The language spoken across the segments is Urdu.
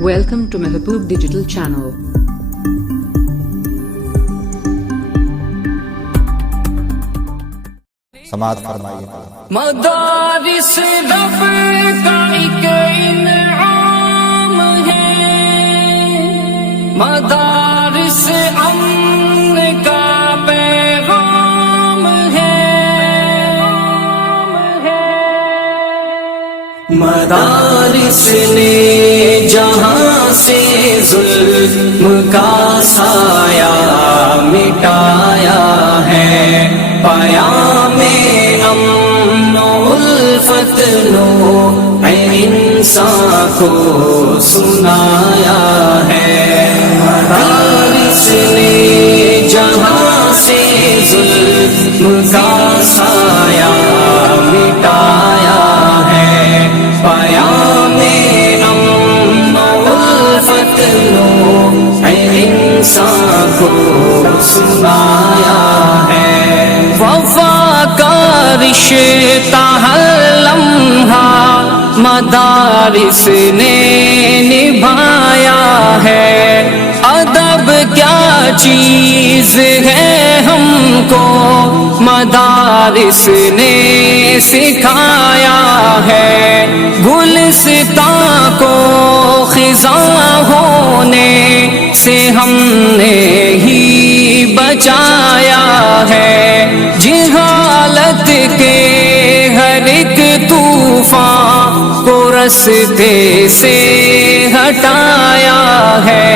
Welcome to Mehboob Digital Channel. سماعت فرمائیے. مدارس رب کا ایک انعام ہے، مدارس امن کا پیغام ہے، مدارس نے جہاں سے ظلم کا سایہ مٹایا ہے، پیام امن و الفت نو انسان کو سنایا ہے، مدارس نے جہاں سے ظلم کا سایہ مٹایا ہے، پیام امن و الفت نو انسان کو سنایا ہے، وفا کا رشتہ ہر لمحہ مدارس نے نبھایا ہے، ادب کیا چیز ہے ہم کو مدارس نے سکھایا ہے، گلستاں کو خزاں ہونے سے ہم نے ہی بچایا ہے، جہالت کے ہر ایک طوفان کو رستے سے ہٹایا ہے،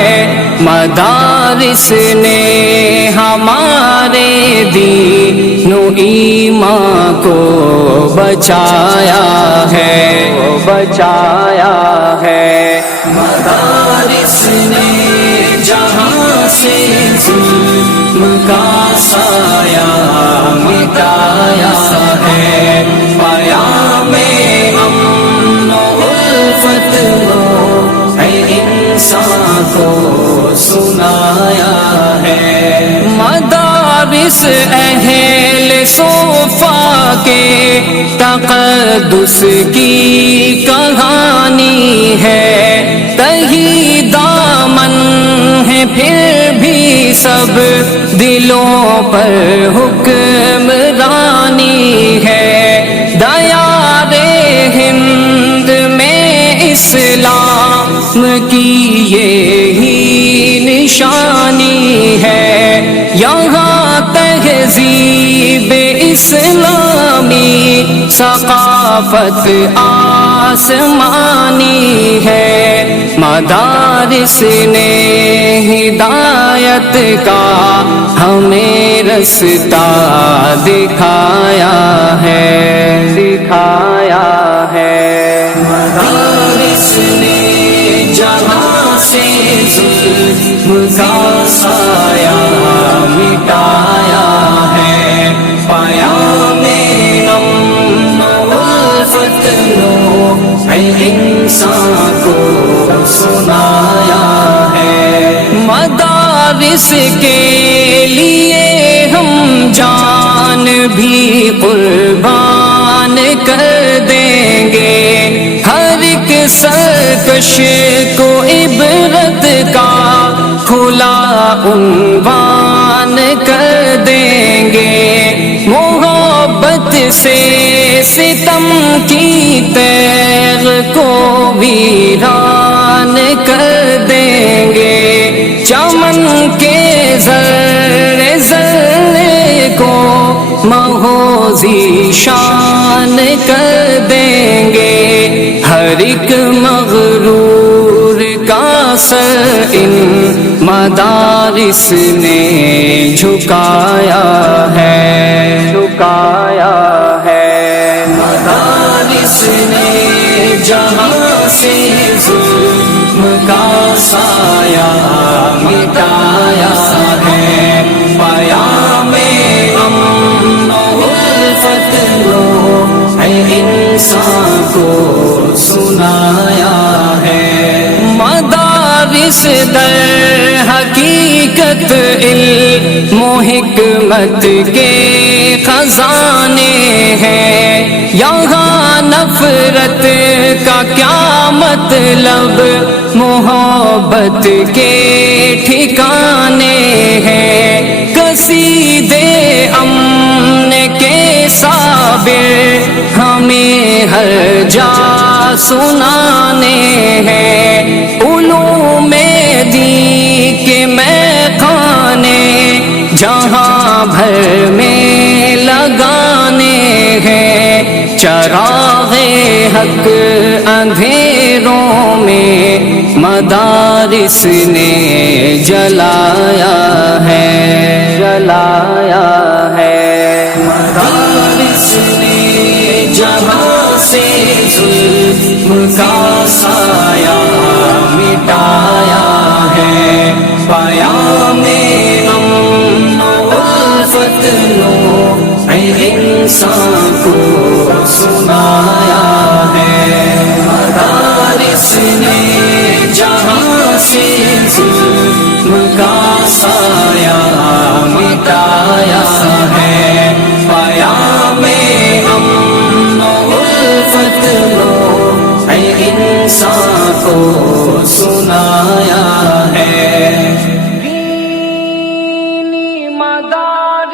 مدارس نے ہمارے دین و ایمان کو بچایا ہے، مدارس نے جہاں سے ظلم کا سایہ مٹایا ہے، پیام امن و الفت نو انسان کو سنایا ہے، مدارس اہل صوفہ کے تقدس کی کہانی ہے، تہی دامن ہے پھر بھی سب دلوں پر حکمرانی ہے، دیار ہند میں اسلام کی یہی نشانی ہے، یہاں تہذیب اسلامی ثقافت آسمانی ہے، مدارس نے ہدایت کا ہمیں رستہ دکھایا ہے، مدارس نے جہاں سے ظلم کا سایہ مٹایا ہے، پیام امن و الفت نو انسان کو سنایا ہے، مدارس کے لیے ہم جان بھی قربان کر دیں گے، ہر ایک سرکش کو عبرت کا کھلا عنوان کر دیں گے، محبت سے ستم کی تیغ کو ویران کر دیں گے، چمن کے ذرے ذرے کو مہوزی شان کر دیں گے، ہر ایک مغرور کا سر ان مدارس نے جھکایا ہے، مدارس نے جہاں سے ظلم کا سایہ مٹایا ہے، پیام امن و الفت نو انسان کو سنایا ہے، مدارس در حقیقت علم و حکمت کے خزانے ہیں، یہاں نفرت کا کیا مطلب محبت کے ٹھکانے ہیں، قصیدے امن کے صابر ہمیں ہر جا سنانے ہیں، علوم دین کے میخانے جہاں بھر میں لگانے ہیں، چراغ حق اندھیروں میں مدارس نے جلایا ہے، جلایا ہے، مدارس نے جہاں سے ظلم کا سایہ مٹایا ہے، پیام امن و الفت نور انسان کو سنایا ہے، مدارس نے جہاں سے ظلم کا سایہ مٹایا ہے، پیام امن و الفت نور انسان کو سنایا ہے۔ دینی مدارس